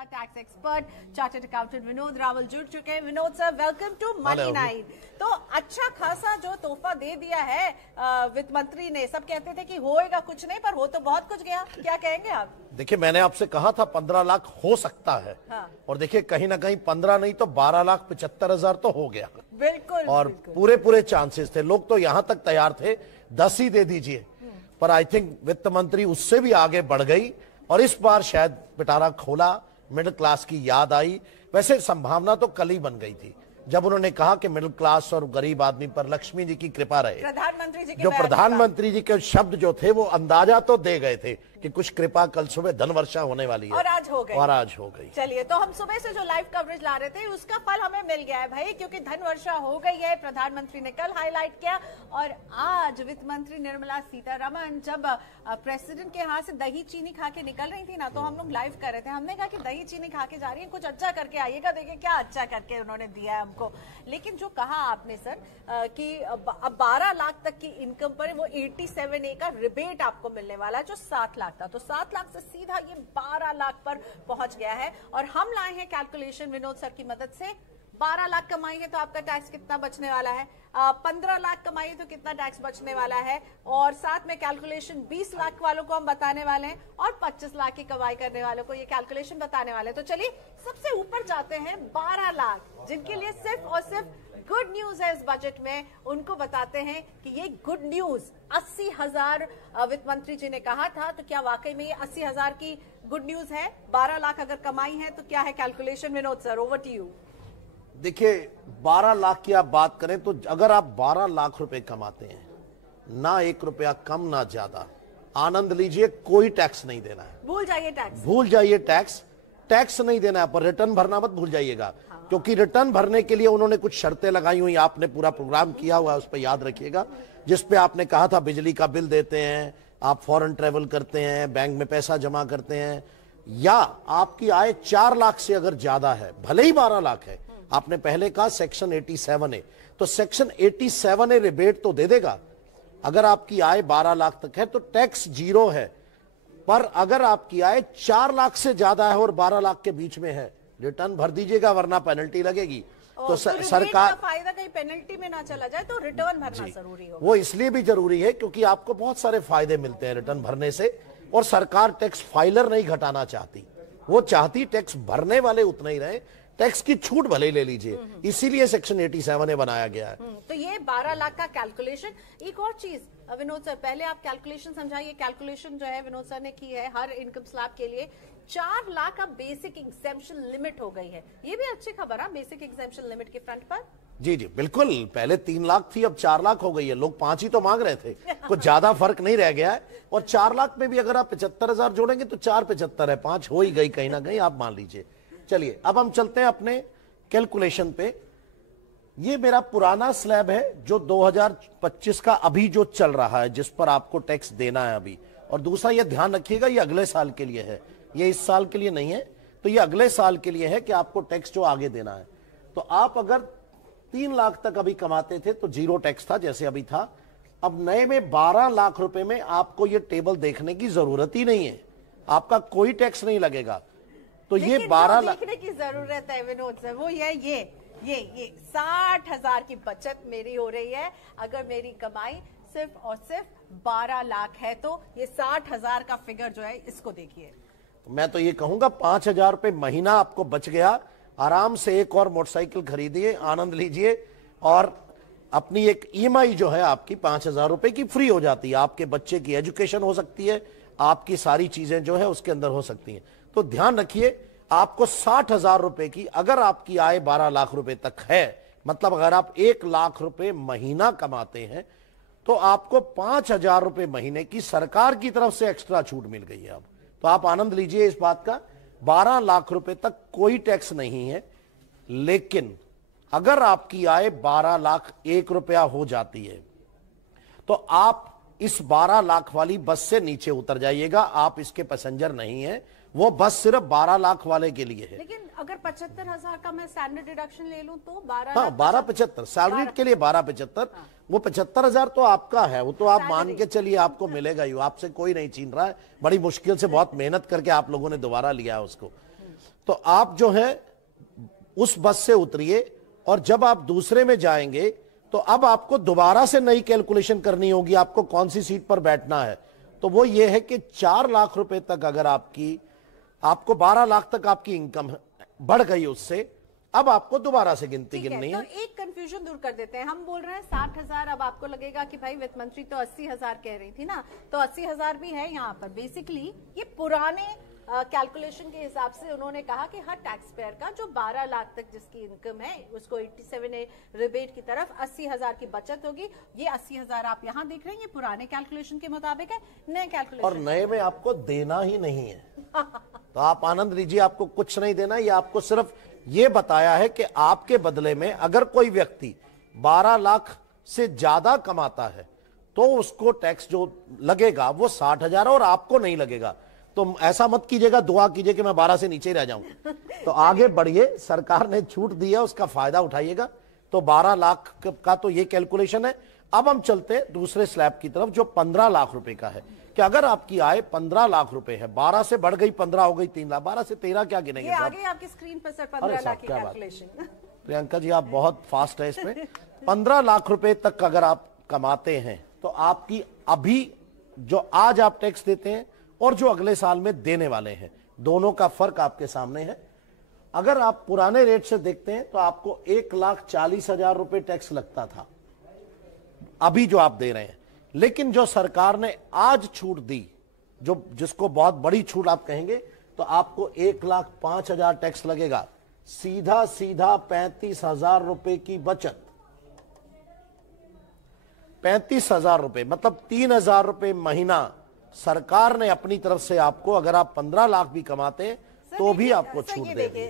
साथ tax expert chartered accountant Vinod Rawal जुड़ चुके हैं। Vinod sir, welcome to money nine. तो अच्छा खासा जो तोहफा दे दिया है वित्त मंत्री ने, सब कहते थे कि होएगा कुछ नहीं, पर हो तो बहुत कुछ गया। क्या कहेंगे आप? देखिए, मैंने आपसे कहा था 15 लाख हो सकता है। हाँ। और देखिए, कहीं ना कहीं 15 नहीं तो 12,75,000 तो हो गया। बिल्कुल। और पूरे चांसेस थे, लोग तो यहां तक तैयार थे 10 ही दे दीजिए, पर आई थिंक वित्त मंत्री उससे भी आगे बढ़ गई और इस बार शायद पिटारा खोला, मिडिल क्लास की याद आई। वैसे संभावना तो कल ही बन गई थी जब उन्होंने कहा कि मिडिल क्लास और गरीब आदमी पर लक्ष्मी जी की कृपा रहे। प्रधानमंत्री जी के जो प्रधानमंत्री जी के शब्द जो थे वो अंदाजा तो दे गए थे कि कुछ कृपा कल सुबह धन वर्षा होने वाली है, और आज हो गई। चलिए, तो हम सुबह से जो लाइव कवरेज ला रहे थे उसका फल हमें मिल गया है भाई, क्योंकि धन वर्षा हो गई है। प्रधानमंत्री ने कल हाईलाइट किया और आज वित्त मंत्री निर्मला सीतारमण जब प्रेसिडेंट के हाथ से दही चीनी खा के निकल रही थी ना, तो हम लोग लाइव कर रहे थे। हमने कहा कि दही चीनी खा के जा रही है, कुछ अच्छा करके आइएगा। देखिए क्या अच्छा करके उन्होंने दिया है हमको। लेकिन जो कहा आपने सर कि अब 12 लाख तक की इनकम पर वो 87A का रिबेट आपको मिलने वाला है, जो 7 लाख था, तो 7 लाख से सीधा ये 12 लाख पर पहुंच गया है। और हम लाए हैं कैलकुलेशन विनोद सर की मदद से। 12 लाख कमाई है तो आपका टैक्स कितना बचने वाला है, 15 लाख कमाई है तो कितना टैक्स बचने वाला है, और साथ में कैलकुलेशन 20 लाख वालों को हम बताने वाले हैं और 25 लाख की कमाई करने वालों को ये कैलकुलेशन बताने वाले हैं। तो चलिए सबसे ऊपर जाते हैं, 12 लाख जिनके लिए सिर्फ और सिर्फ गुड न्यूज है इस बजट में, उनको बताते हैं कि ये गुड न्यूज 80,000 वित्त मंत्री जी ने कहा था, तो क्या वाकई में ये 80,000 की गुड न्यूज है? 12 लाख अगर कमाई है तो क्या है calculation? Vinod sir, over to you. देखिए, 12 लाख की आप बात करें तो अगर आप 12 लाख रुपए कमाते हैं, ना 1 रुपया कम ना ज्यादा, आनंद लीजिए, कोई टैक्स नहीं देना है। भूल जाइए टैक्स, भूल जाइए टैक्स नहीं देना है, पर रिटर्न भरना मत भूल जाइएगा। हाँ। क्योंकि रिटर्न भरने के लिए उन्होंने कुछ शर्तें लगाई हुई, आपने पूरा प्रोग्राम किया हुआ है, उस पर याद रखिएगा, जिसपे आपने कहा था बिजली का बिल देते हैं, आप फॉरेन ट्रेवल करते हैं, बैंक में पैसा जमा करते हैं, या आपकी आय 4 लाख से अगर ज्यादा है, भले ही 12 लाख है, आपने पहले कहा सेक्शन 87A, तो सेक्शन 87A रिबेट तो दे देगा। अगर आपकी आय 12 लाख तक है तो टैक्स 0 है, पर अगर आपकी आय 4 लाख से ज्यादा है और 12 लाख के बीच में है, रिटर्न भर दीजिएगा वरना पेनल्टी लगेगी। तो सरकार फायदा कहीं पेनल्टी में ना चला जाए, तो रिटर्न भरना जरूरी होगा। वो इसलिए भी जरूरी है क्योंकि आपको बहुत सारे फायदे मिलते हैं रिटर्न भरने से, और सरकार टैक्स फाइलर नहीं घटाना चाहती, वो चाहती टैक्स भरने वाले उतना ही रहे, टैक्स की छूट भले ही ले लीजिए, इसीलिए सेक्शन 87A बनाया गया है। तो ये 12 लाख का कैलकुलेशन। एक और चीज विनोद सर, पहले आप कैलकुलेशन समझाइए। कैलकुलेशन जो है विनोद सर ने की है हर इनकम स्लैब के लिए 4 लाख का बेसिक एग्जेम्पशन लिमिट हो गई है। ये भी अच्छी खबर है बेसिक एग्जेम्पशन लिमिट के फ्रंट पर। जी बिल्कुल, पहले 3 लाख थी, अब 4 लाख हो गई है। लोग 5 ही तो मांग रहे थे, कुछ ज्यादा फर्क नहीं रह गया है। और 4 लाख में भी अगर आप 75,000 जोड़ेंगे तो 4 75 है, 5 हो ही गई कहीं ना कहीं, आप मान लीजिए। चलिए अब हम चलते हैं अपने कैलकुलेशन पे। ये मेरा पुराना स्लैब है जो 2025 का अभी जो चल रहा है, जिस पर आपको टैक्स देना है अभी। और दूसरा ये ध्यान रखिएगा, ये अगले साल के लिए है, ये इस साल के लिए नहीं है, तो ये अगले साल के लिए है कि आपको टैक्स जो आगे देना है। तो आप अगर 3 लाख तक अभी कमाते थे तो 0 टैक्स था जैसे अभी था। अब नए में 12 लाख रुपए में आपको ये टेबल देखने की जरूरत ही नहीं है, आपका कोई टैक्स नहीं लगेगा। तो ये 12 लाख देखने की जरूरत है विनोद सर, वो ये 60,000 की बचत मेरी हो रही है। अगर मेरी कमाई सिर्फ और सिर्फ 12 लाख है तो ये 60,000 का फिगर जो है इसको देखिए। मैं तो ये कहूंगा 5,000 रुपए महीना आपको बच गया, आराम से एक और मोटरसाइकिल खरीदिए, आनंद लीजिए, और अपनी एक EMI जो है आपकी 5,000 रुपए की फ्री हो जाती है। आपके बच्चे की एजुकेशन हो सकती है, आपकी सारी चीजें जो है उसके अंदर हो सकती हैं। तो ध्यान रखिए, आपको 60,000 रुपए की, अगर आपकी आय 12 लाख रुपए तक है, मतलब अगर आप 1 लाख रुपए महीना कमाते हैं, तो आपको 5,000 रुपए महीने की सरकार की तरफ से एक्स्ट्रा छूट मिल गई है। अब तो आप आनंद लीजिए इस बात का, 12 लाख रुपए तक कोई टैक्स नहीं है। लेकिन अगर आपकी आय 12 लाख 1 रुपया हो जाती है तो आप इस 12 लाख वाली बस से नीचे उतर जाइएगा, आप इसके पैसेंजर नहीं हैं, वो बस सिर्फ 12 लाख वाले के लिए है। लेकिन अगर 75,000 का मैं स्टैंडर्ड डिडक्शन ले लूं तो 12 हाँ 12,75 सैलरीड के लिए 12,75। वो 75,000 तो आपका है, वो तो आप मान के चलिए आपको मिलेगा ही, आपसे कोई नहीं छीन रहा है, बड़ी मुश्किल से बहुत मेहनत करके आप लोगों ने दोबारा लिया है उसको। तो आप जो है उस बस से उतरिए और जब आप दूसरे में जाएंगे तो अब आपको दोबारा से नई कैलकुलेशन करनी होगी, आपको कौन सी सीट पर बैठना है। तो वो ये है कि 4 लाख रुपए तक अगर आपको 12 लाख तक आपकी इनकम बढ़ गई उससे, अब आपको दोबारा से गिनती गिननी है। तो एक कंफ्यूजन दूर कर देते हैं, हम बोल रहे हैं 60,000, अब आपको लगेगा कि भाई वित्त मंत्री तो 80,000 कह रही थी ना, तो 80,000 भी है यहाँ पर। बेसिकली ये पुराने कैलकुलेशन के हिसाब से उन्होंने कहा कि हर टैक्स पेयर का जो 12 लाख तक जिसकी इनकम है उसको 87A रिबेट की तरफ 80,000 की बचत होगी। ये 80,000 आप यहाँ देख रहे हैं, ये पुराने कैलकुलेशन के मुताबिक है। नए कैलकुलेशन और नए में आपको देना ही नहीं है तो आप आनंद लीजिए, आपको कुछ नहीं देना। ये आपको सिर्फ ये बताया है कि आपके बदले में अगर कोई व्यक्ति 12 लाख से ज्यादा कमाता है तो उसको टैक्स जो लगेगा वो 60,000 और आपको नहीं लगेगा। तो ऐसा मत कीजिएगा, दुआ कीजिए कि मैं 12 से नीचे रह जाऊं। तो आगे बढ़िए, सरकार ने छूट दी है, उसका फायदा उठाइएगा। तो 12 लाख का तो ये कैलकुलेशन है। अब हम चलते हैं दूसरे स्लैब की तरफ जो 15 लाख रुपए का है कि अगर आपकी आय 15 लाख रुपए है, 12 से बढ़ गई 15 हो गई 3 लाख, 12 से 13 क्या गिनेंगे? ये आगे आपकी स्क्रीन पर सर 15 लाख की कैलकुलेशन। प्रियंका जी आप बहुत फास्ट है इसमें। 15 लाख रुपए तक अगर आप कमाते हैं तो आपकी अभी जो आज आप टैक्स देते हैं और जो अगले साल में देने वाले हैं, दोनों का फर्क आपके सामने है। अगर आप पुराने रेट से देखते हैं तो आपको 1,40,000 रुपए टैक्स लगता था अभी जो आप दे रहे हैं। लेकिन जो सरकार ने आज छूट दी, जिसको बहुत बड़ी छूट आप कहेंगे, तो आपको 1,05,000 टैक्स लगेगा। सीधा 35,000 रुपए की बचत। 35,000 रुपए मतलब 3,000 रुपए महीना सरकार ने अपनी तरफ से आपको, अगर आप 15 लाख भी कमाते हैं तो भी आपको छूट देगी।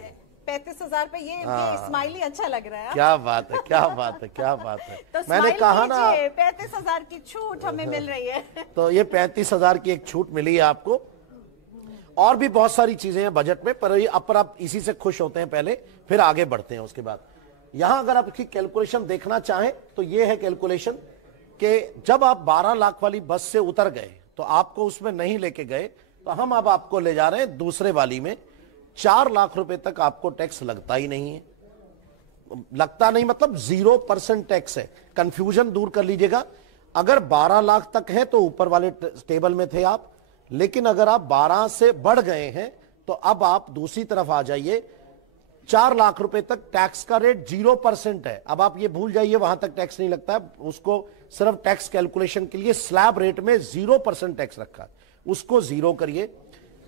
35,000 पे ये स्माइली अच्छा लग रहा है। क्या बात है, क्या बात है, क्या बात है। तो मैंने कहा ना 35,000 की छूट हमें मिल रही है। तो ये 35,000 की एक छूट मिली है आपको। और भी बहुत सारी चीजें हैं बजट में, पर आप इसी से खुश होते हैं पहले, फिर आगे बढ़ते हैं उसके बाद। यहां अगर आप इसकी कैलकुलेशन देखना चाहें तो ये है कैलकुलेशन कि जब आप 12 लाख वाली बस से उतर गए तो आपको उसमें नहीं लेके गए, तो हम अब आपको ले जा रहे हैं दूसरे वाली में। 4 लाख रुपए तक आपको टैक्स लगता ही नहीं है। लगता नहीं मतलब 0% टैक्स है। कंफ्यूजन दूर कर लीजिएगा। अगर 12 लाख तक है तो ऊपर वाले टेबल में थे आप, लेकिन अगर आप 12 से बढ़ गए हैं तो अब आप दूसरी तरफ आ जाइए। 4 लाख रुपए तक टैक्स का रेट 0% है। अब आप ये भूल जाइए वहां तक टैक्स नहीं लगता है, उसको सिर्फ टैक्स कैलकुलेशन के लिए स्लैब रेट में 0% टैक्स रखा है, उसको 0 करिए।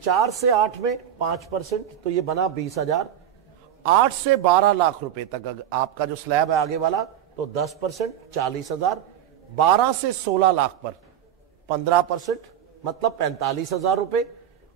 4 से 8 में 5%, तो ये बना 20,000। 8 से 12 लाख रुपए तक आपका जो स्लैब है आगे वाला, तो 10% 40,000। 12 से 16 लाख पर 15% मतलब 45,000 रुपए।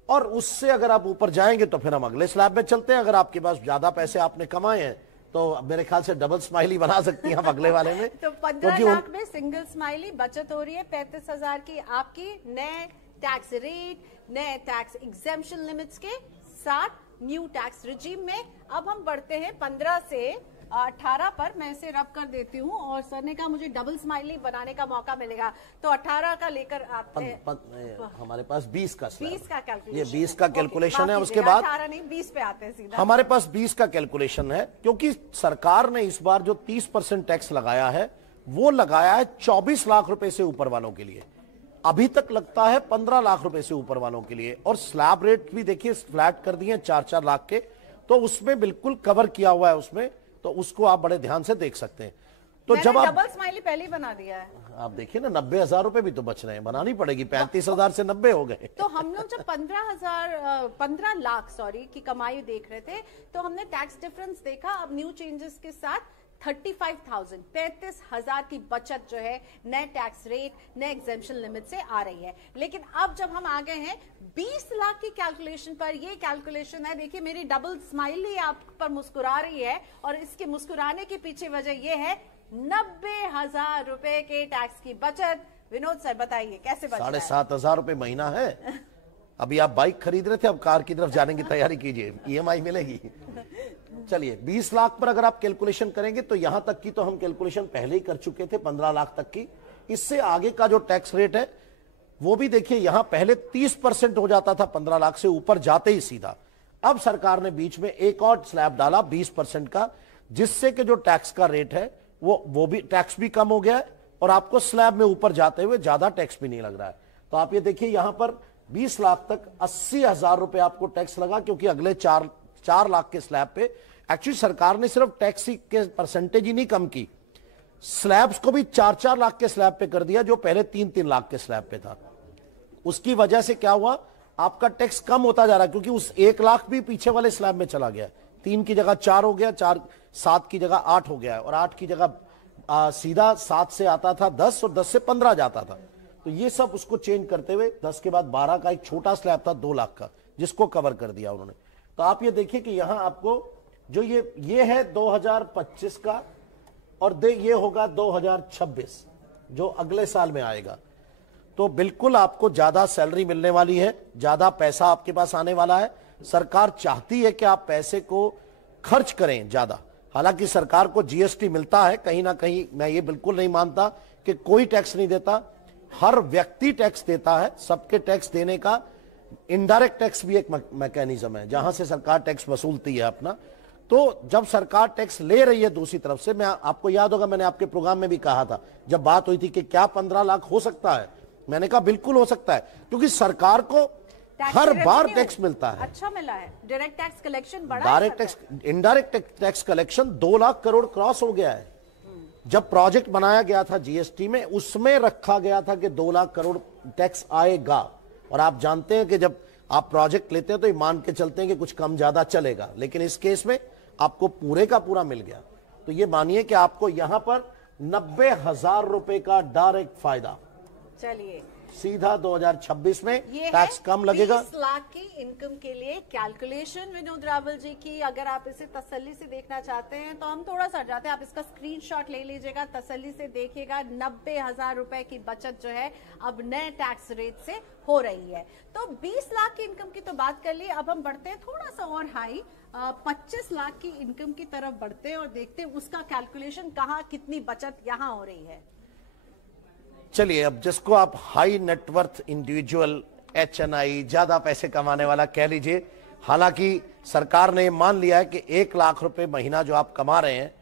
और उससे अगर आप ऊपर जाएंगे तो फिर हम अगले स्लैब में चलते हैं। अगर आपके पास ज्यादा पैसे आपने कमाए हैं तो मेरे ख्याल से डबल स्माइली बना सकती हैं आप अगले वाले में। तो 15 लाख में सिंगल स्माइली बचत हो रही है 35,000 की आपकी, नए टैक्स रेट, नए टैक्स एग्जेम्पशन लिमिट्स के साथ न्यू टैक्स रिजीम में। अब हम बढ़ते हैं 15 से 18 पर। मैं इसे रब कर देती हूँ और सर ने कहा मुझे डबल स्माइली बनाने का मौका मिलेगा, तो 18 का लेकर आते हैं। हमारे पास 20 का कैलकुलेशन, ये 20 का कैलकुलेशन है। उसके बाद 18 नहीं 20 पे आते हैं सीधा। हमारे पास 20 का कैलकुलेशन है, क्योंकि सरकार ने इस बार जो 30% टैक्स लगाया है वो लगाया है 24 लाख रुपए से ऊपर वालों के लिए। अभी तक लगता है 15 लाख रुपए से ऊपर वालों के लिए। और स्लैब रेट भी देखिए फ्लैट कर दिए 4-4 लाख के, तो उसमें बिल्कुल कवर किया हुआ है उसमें, तो उसको आप बड़े ध्यान से देख सकते हैं। तो जब आप डबल स्माइली पहले ही बना दिया है, आप देखिए ना 90,000 रुपए भी तो बच रहे हैं, बनानी पड़ेगी। 35,000 से 90 हो गए। तो हम लोग जब 15 लाख की कमाई देख रहे थे तो हमने टैक्स डिफरेंस देखा। अब न्यू चेंजेस के साथ 35,000 की बचत जो है नए टैक्स रेट, नए एग्जेम्पशन लिमिट से आ रही है। लेकिन अब जब हम आ गए हैं 20 लाख की कैलकुलेशन पर, ये कैलकुलेशन है, देखिए मेरी डबल स्माइली आप पर मुस्कुरा रही है और इसके मुस्कुराने के पीछे वजह यह है 90,000 रुपए के टैक्स की बचत। विनोद सर बताइए कैसे बच रहा है? 7,500 रुपए महीना है। अभी आप बाइक खरीद रहे थे, अब कार की तरफ जाने की तैयारी कीजिए, EMI मिलेगी। चलिए 20 लाख पर अगर आप कैलकुलेशन करेंगे तो यहां तक की तो हम कैलकुलेशन पहले ही कर चुके थे 15 लाख तक की। इससे आगे का जो टैक्स रेट है वो भी देखिए, यहां पहले 30% हो जाता था 15 लाख से ऊपर जाते ही सीधा, अब सरकार ने बीच में एक और स्लैब डाला 20% का, जिससे कि जो टैक्स का रेट है वो भी टैक्स भी कम हो गया है और आपको स्लैब में ऊपर जाते हुए ज्यादा टैक्स भी नहीं लग रहा है। तो आप ये देखिए यहां पर 20 लाख तक 80,000 रुपए आपको टैक्स लगा, क्योंकि अगले 4 लाख के स्लैब पे एक्चुअली सरकार ने सिर्फ टैक्स के परसेंटेज ही नहीं कम की, स्लैब्स को भी 4-4 लाख के स्लैब पे कर दिया, जो पहले 3-3 लाख के स्लैब पे था। उसकी वजह से क्या हुआ, आपका टैक्स कम होता जा रहा है, क्योंकि उस 1 लाख भी पीछे वाले स्लैब में चला गया। 3 की जगह 4 हो गया, 7 की जगह 8 हो गया है, और 8 की जगह सीधा 7 से आता था 10 और 10 से 15 जाता था। तो ये सब उसको चेंज करते हुए 10 के बाद 12 का एक छोटा स्लैब था 2 लाख का, जिसको कवर कर दिया उन्होंने। तो आप ये देखिए कि यहां आपको जो ये है 2025 का, और ये होगा 2026 जो अगले साल में आएगा। तो बिल्कुल आपको ज्यादा सैलरी मिलने वाली है, ज्यादा पैसा आपके पास आने वाला है। सरकार चाहती है कि आप पैसे को खर्च करें ज्यादा। हालांकि सरकार को जीएसटी मिलता है, कहीं ना कहीं मैं ये बिल्कुल नहीं मानता कि कोई टैक्स नहीं देता, हर व्यक्ति टैक्स देता है। सबके टैक्स देने का इनडायरेक्ट टैक्स भी एक मैकेनिज्म है जहां से सरकार टैक्स वसूलती है अपना। तो जब सरकार टैक्स ले रही है दूसरी तरफ से, मैं आपको याद होगा मैंने आपके प्रोग्राम में भी कहा था जब बात हुई थी कि क्या 15 लाख हो सकता है, मैंने कहा बिल्कुल हो सकता है, क्योंकि सरकार को हर बार टैक्स मिलता है। अच्छा मिला है, डायरेक्ट टैक्स कलेक्शन बढ़ा, direct tax, indirect tax collection 2 lakh crore cross हो गया है। जब प्रोजेक्ट बनाया गया था जीएसटी में, उसमें रखा गया था कि 2 लाख करोड़ टैक्स आएगा। और आप जानते हैं कि जब आप प्रोजेक्ट लेते हैं तो ये मान के चलते हैं कि कुछ कम ज्यादा चलेगा, लेकिन इस केस में आपको पूरे का पूरा मिल गया। तो ये मानिए कि आपको यहां पर 90,000 रुपए का डायरेक्ट फायदा चलिए सीधा 2026 में टैक्स कम लगेगा। 20 लाख की इनकम के लिए कैलकुलेशन विनोद रावल जी की, अगर आप इसे तसल्ली से देखना चाहते हैं तो हम थोड़ा सा जाते हैं, आप इसका स्क्रीनशॉट ले लीजिएगा, तसल्ली से देखिएगा। 90,000 रुपए की बचत जो है अब नए टैक्स रेट से हो रही है। तो 20 लाख की इनकम की तो बात कर ली, अब हम बढ़ते हैं थोड़ा सा और हाई, 25 लाख की इनकम की तरफ बढ़ते हैं और देखते हैं उसका कैलकुलेशन कहाँ, कितनी बचत यहाँ हो रही है। चलिए, अब जिसको आप हाई नेटवर्थ इंडिविजुअल, HNI, ज्यादा पैसे कमाने वाला कह लीजिए, हालांकि सरकार ने मान लिया है कि 1 लाख रुपए महीना जो आप कमा रहे हैं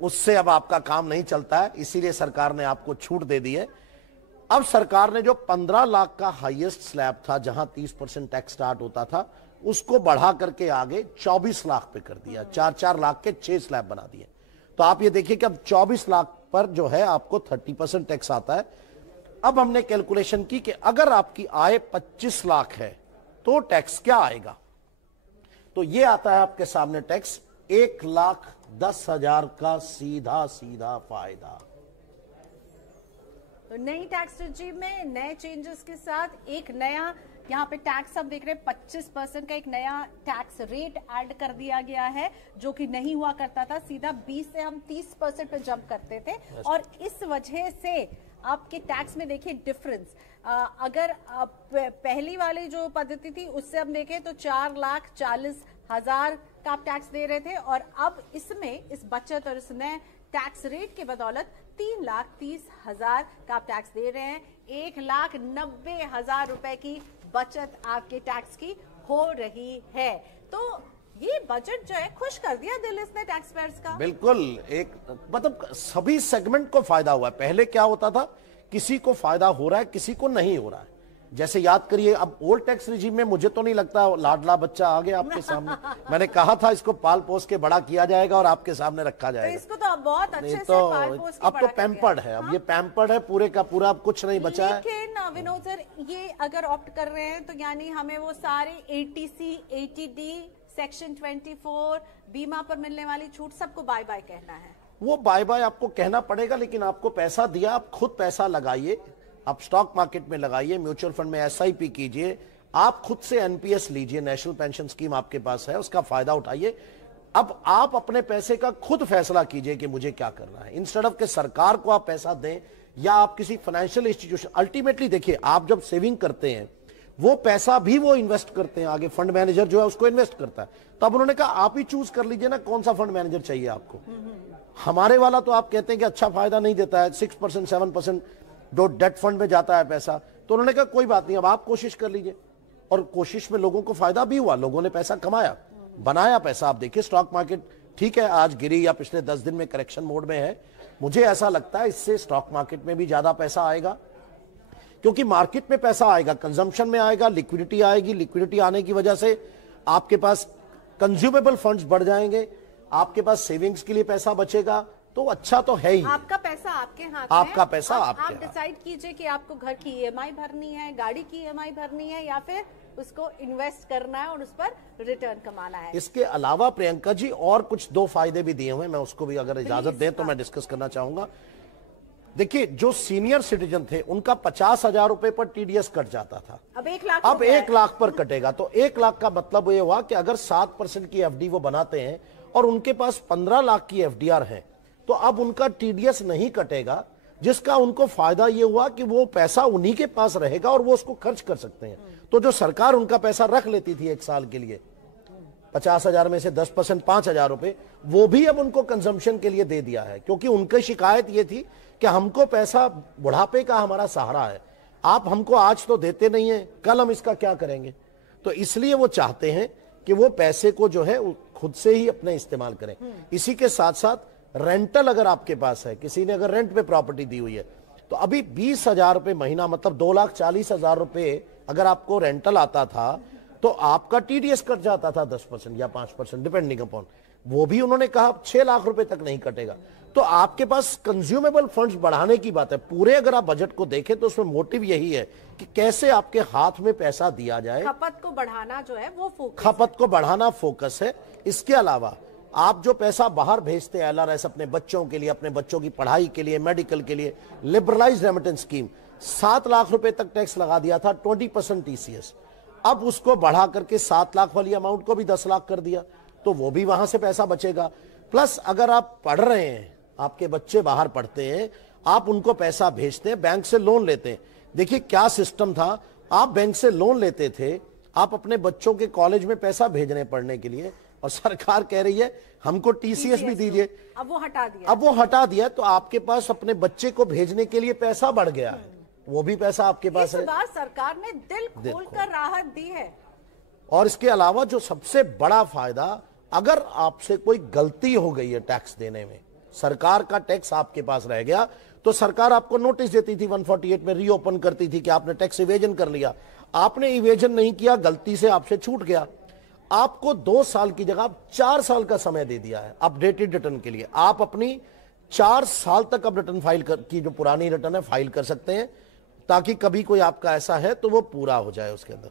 उससे अब आपका काम नहीं चलता है, इसीलिए सरकार ने आपको छूट दे दी है। अब सरकार ने जो 15 लाख का हाईएस्ट स्लैब था जहां 30% टैक्स स्टार्ट होता था, उसको बढ़ा करके आगे 24 लाख पे कर दिया, 4-4 लाख के 6 स्लैब बना दिए। तो आप ये देखिए कि अब 24 लाख पर जो है आपको 30% टैक्स आता है। अब हमने कैलकुलेशन की कि अगर आपकी आय 25 लाख है तो टैक्स क्या आएगा, तो ये आता है आपके सामने टैक्स 1,10,000 का सीधा सीधा फायदा। तो नई टैक्स रेजिम में नए चेंजेस के साथ एक नया यहाँ पे टैक्स हम देख रहे हैं, 25% का एक नया टैक्स रेट ऐड कर दिया गया है, जो कि नहीं हुआ करता था। सीधा 20 से हम 30% पे जंप करते थे, और इस वजह से आपके टैक्स में देखिए डिफरेंस। अगर पहली वाली जो पद्धति थी उससे हम देखें तो 4,40,000 का आप टैक्स दे रहे थे, और अब इसमें इस बचत और इस नए टैक्स रेट के बदौलत 3,30,000 का आप टैक्स दे रहे हैं। 1,90,000 रुपए की बचत आपके टैक्स की हो रही है। तो ये बजट जो है खुश कर दिया दिल इसने टैक्स पेयर्स का। बिल्कुल, एक मतलब सभी सेगमेंट को फायदा हुआ है। पहले क्या होता था, किसी को फायदा हो रहा है, किसी को नहीं हो रहा है। जैसे याद करिए, अब ओल्ड टैक्स रिजीम में मुझे तो नहीं लगता लाडला बच्चा आ गया आपके सामने। मैंने कहा था इसको पाल पोस के बड़ा किया जाएगा और आपके सामने रखा जाएगा। तो इसको तो अब बहुत अच्छे से तो पाल पोस के अब बड़ा तो पैम्पर्ड है, अब ये पैम्पर्ड है पूरे का पूरा, अब कुछ नहीं बचा है। लेकिन विनोद सर, ये अगर ऑप्ट कर रहे हैं तो यानी हमें वो सारे ATC, ATD, सेक्शन 24, बीमा पर मिलने वाली छूट, सबको बाय बाय कहना है। वो बाय बाय आपको कहना पड़ेगा, लेकिन आपको पैसा दिया, आप खुद पैसा लगाइए, आप स्टॉक मार्केट में लगाइए, म्यूचुअल फंड में SIP कीजिए, आप खुद से NPS लीजिए, नेशनल पेंशन स्कीम आपके पास है, उसका फायदा उठाइए। अब आप अपने पैसे का खुद फैसला कीजिए कि मुझे क्या करना है, इंस्टेड ऑफ कि सरकार को आप पैसा दें या आप किसी फाइनेंशियल इंस्टीट्यूशन। अल्टीमेटली देखिए, आप जब सेविंग करते हैं वो पैसा भी वो इन्वेस्ट करते हैं, आगे फंड मैनेजर जो है उसको इन्वेस्ट करता है। तब उन्होंने कहा आप ही चूज कर लीजिए ना कौन सा फंड मैनेजर चाहिए आपको। हमारे वाला तो आप कहते हैं कि अच्छा फायदा नहीं देता है, 6% 7% जो डेट फंड में जाता है पैसा, तो उन्होंने कहा कोई बात नहीं, अब आप कोशिश कर लीजिए। और कोशिश में लोगों को फायदा भी हुआ, लोगों ने पैसा कमाया, बनाया पैसा। आप देखिए स्टॉक मार्केट ठीक है आज गिरी या पिछले 10 दिन में करेक्शन मोड में है, मुझे ऐसा लगता है इससे स्टॉक मार्केट में भी ज्यादा पैसा आएगा, क्योंकि मार्केट में पैसा आएगा, कंजम्पशन में आएगा, लिक्विडिटी आएगी, लिक्विडिटी आने की वजह से आपके पास कंज्यूमेबल फंड्स बढ़ जाएंगे, आपके पास सेविंग्स के लिए पैसा बचेगा, तो अच्छा तो है ही। आपका पैसा आपके हाथ में, आपका पैसा आपके आप डिसाइड कीजिए कि आपको घर की ईएमआई भरनी है, गाड़ी की ईएमआई भरनी है, या फिर उसको इन्वेस्ट करना है और उस पर रिटर्न कमाना है। इसके अलावा प्रियंका जी और कुछ 2 फायदे भी दिए हुए, मैं उसको भी अगर इजाजत दें तो मैं डिस्कस करना चाहूंगा। देखिए जो सीनियर सिटीजन थे उनका 50,000 रुपए पर टीडीएस कट जाता था, अब 1 लाख, अब 1 लाख पर कटेगा। तो 1 लाख का मतलब ये हुआ कि अगर 7% की एफडी वो बनाते हैं और उनके पास 15 लाख की एफडीआर है, तो अब उनका टीडीएस नहीं कटेगा, जिसका उनको फायदा ये हुआ कि वो पैसा उन्हीं के पास रहेगा और वो उसको खर्च कर सकते हैं। तो जो सरकार उनका पैसा रख लेती थी 1 साल के लिए, 50,000 में से 10% 5,000 रुपए, वो भी अब उनको कंजम्पशन के लिए दे दिया है, क्योंकि उनकी शिकायत ये थी कि हमको पैसा बुढ़ापे का हमारा सहारा है, आप हमको आज तो देते नहीं है, कल हम इसका क्या करेंगे। तो इसलिए वो चाहते हैं कि वो पैसे को जो है खुद से ही अपने इस्तेमाल करें। इसी के साथ साथ रेंटल अगर आपके पास है, किसी ने अगर रेंट पे प्रॉपर्टी दी हुई है, तो अभी 20,000 रुपए महीना मतलब 2,40,000 रुपए अगर आपको रेंटल आता था तो आपका टीडीएस कट जाता था 10% या 5% डिपेंडिंग अपॉन, वो भी उन्होंने कहा 6 लाख रुपए तक नहीं कटेगा। तो आपके पास कंज्यूमेबल फंड्स बढ़ाने की बात है। पूरे अगर आप बजट को देखें तो उसमें मोटिव यही है कि कैसे आपके हाथ में पैसा दिया जाए, खपत को बढ़ाना जो है वो फोकस, खपत को बढ़ाना फोकस है। इसके अलावा आप जो पैसा बाहर भेजते हैं एलआरएस अपने बच्चों के लिए, अपने बच्चों की पढ़ाई के लिए, मेडिकल के लिए, लिबरलाइज्ड रेमिटेंस स्कीम 7 लाख रुपए तक टैक्स लगा दिया था, 20% टीसीएस, अब उसको बढ़ा करके 7 लाख वाली अमाउंट को भी 10 लाख कर दिया, तो वो भी वहां से पैसा बचेगा। प्लस अगर आप पढ़ रहे हैं, आपके बच्चे बाहर पढ़ते हैं, आप उनको पैसा भेजते हैं, बैंक से लोन लेते हैं। देखिए क्या सिस्टम था, आप बैंक से लोन लेते थे, आप अपने बच्चों के कॉलेज में पैसा भेजने पढ़ने के लिए, और सरकार कह रही है हमको टीसीएस भी दीजिए, अब वो हटा दिया, तो आपके पास अपने बच्चे को भेजने के लिए पैसा बढ़ गया है, वो भी पैसा आपके पास है। इस बार सरकार ने दिल खोलकर राहत दी है। और इसके अलावा जो सबसे बड़ा फायदा, अगर आपसे कोई गलती हो गई है टैक्स देने में, सरकार का टैक्स आपके पास रह गया, तो सरकार आपको नोटिस देती थी, 148 में रीओपन करती थी कि आपने टैक्स इवेजन कर लिया, आपने इवेजन नहीं किया, गलती से आपसे छूट गया, आपको 2 साल की जगह 4 साल का समय दे दिया है अपडेटेड रिटर्न के लिए। आप अपनी 4 साल तक अब रिटर्न फाइल की जो पुरानी रिटर्न है फाइल कर सकते हैं, ताकि कभी कोई आपका ऐसा है तो वो पूरा हो जाए उसके अंदर।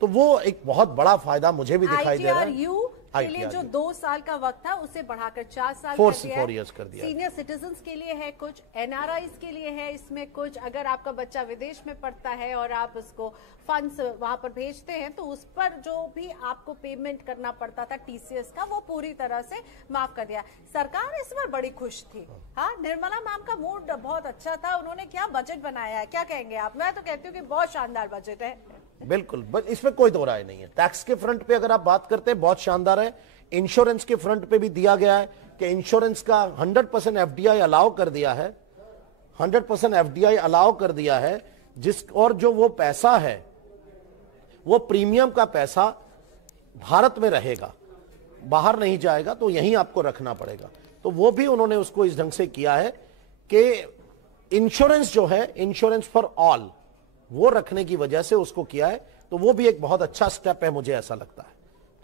तो वो एक बहुत बड़ा फायदा मुझे भी दिखाई दे रहा है। के लिए जो 2 साल का वक्त था उसे बढ़ाकर 4 साल 4 इयर्स कर दिया। सीनियर सिटीजन्स के लिए है कुछ, एनआरआईज के लिए है इसमें कुछ, अगर आपका बच्चा विदेश में पढ़ता है और आप उसको फंड्स वहां पर भेजते हैं तो उस पर जो भी आपको पेमेंट करना पड़ता था टीसीएस का, वो पूरी तरह से माफ कर दिया। सरकार इस बार बड़ी खुश थी। हाँ, निर्मला मैम का मूड बहुत अच्छा था, उन्होंने क्या बजट बनाया है, क्या कहेंगे आप? मैं तो कहती हूँ कि बहुत शानदार बजट है। बिल्कुल, इसमें कोई दो राय नहीं है। टैक्स के फ्रंट पे अगर आप बात करते हैं बहुत शानदार है, इंश्योरेंस के फ्रंट पे भी दिया गया है कि इंश्योरेंस का 100% एफडीआई अलाउ कर दिया है, 100% एफडीआई अलाउ कर दिया है, और जो वो पैसा है वो प्रीमियम का पैसा भारत में रहेगा, बाहर नहीं जाएगा, तो यहीं आपको रखना पड़ेगा। तो वो भी उन्होंने उसको इस ढंग से किया है कि इंश्योरेंस जो है, इंश्योरेंस फॉर ऑल, वो रखने की वजह से उसको किया है। तो वो भी एक बहुत अच्छा स्टेप है, मुझे ऐसा लगता है।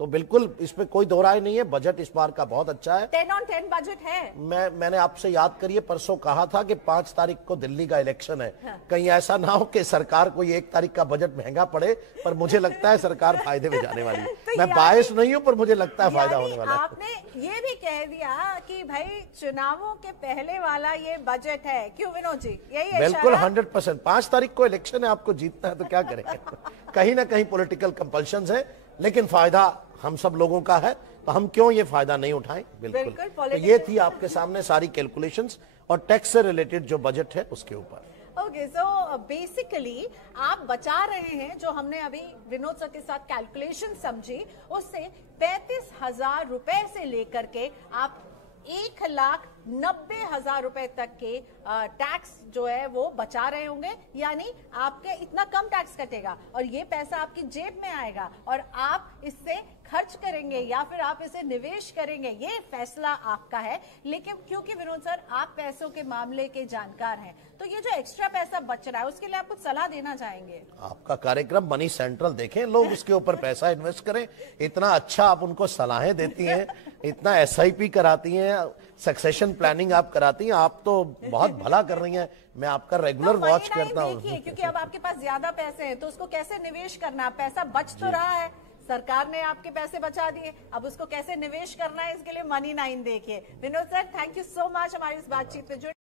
तो बिल्कुल इसमें कोई दो राय नहीं है, बजट इस बार का बहुत अच्छा है। 10 on 10 बजट है। मैंने आपसे याद करिए, परसों कहा था कि 5 तारीख को दिल्ली का इलेक्शन है। हाँ। कहीं ऐसा ना हो कि सरकार को ये 1 तारीख का बजट महंगा पड़े, पर मुझे लगता है सरकार फायदे में जाने वाली है। तो मैं बायस नहीं हूं, पर मुझे लगता है फायदा होने वाला है। आपने ये भी कह दिया कि भाई चुनावों के पहले वाला ये बजट है, क्यों विनोद जी? यही बिल्कुल 100%। 5 तारीख को इलेक्शन है, आपको जीतना है तो क्या करेंगे। कहीं ना कहीं पॉलिटिकल कंपल्शंस है, लेकिन फायदा हम सब लोगों का है, तो हम क्यों ये फायदा नहीं उठाएं। बिल्कुल। तो ये थी आपके सामने सारी कैलकुलेशंस और टैक्स से रिलेटेड जो बजट है उसके ऊपर। ओके, सो बेसिकली आप बचा रहे हैं, जो हमने अभी विनोद सर के साथ कैलकुलेशन समझी, उससे 35,000 रुपए से लेकर के आप 1,90,000 रुपए तक के टैक्स जो है वो बचा रहे होंगे, यानी आपके इतना कम टैक्स कटेगा और ये पैसा आपकी जेब में आएगा और आप इससे खर्च करेंगे या फिर आप इसे निवेश करेंगे, ये फैसला आपका है। लेकिन क्योंकि विनोद सर आप पैसों के मामले के जानकार हैं, तो ये जो एक्स्ट्रा पैसा बच रहा है उसके लिए आप कुछ सलाह देना चाहेंगे? आपका कार्यक्रम मनी सेंट्रल देखें, लोग उसके ऊपर पैसा इन्वेस्ट करें। इतना अच्छा आप उनको सलाहें देती हैं, इतना SIP कराती हैं, सक्सेशन प्लानिंग आप कराती हैं, आप तो बहुत भला कर रही हैं। मैं आपका रेगुलर वॉच करता हूँ। क्योंकि अब आपके पास ज्यादा पैसे हैं तो उसको कैसे निवेश करना, पैसा बच तो रहा है, सरकार ने आपके पैसे बचा दिए, अब उसको कैसे निवेश करना है, इसके लिए मनी 9 देखिए। Vinod sir, thank you so much हमारी इस बातचीत में जुड़े।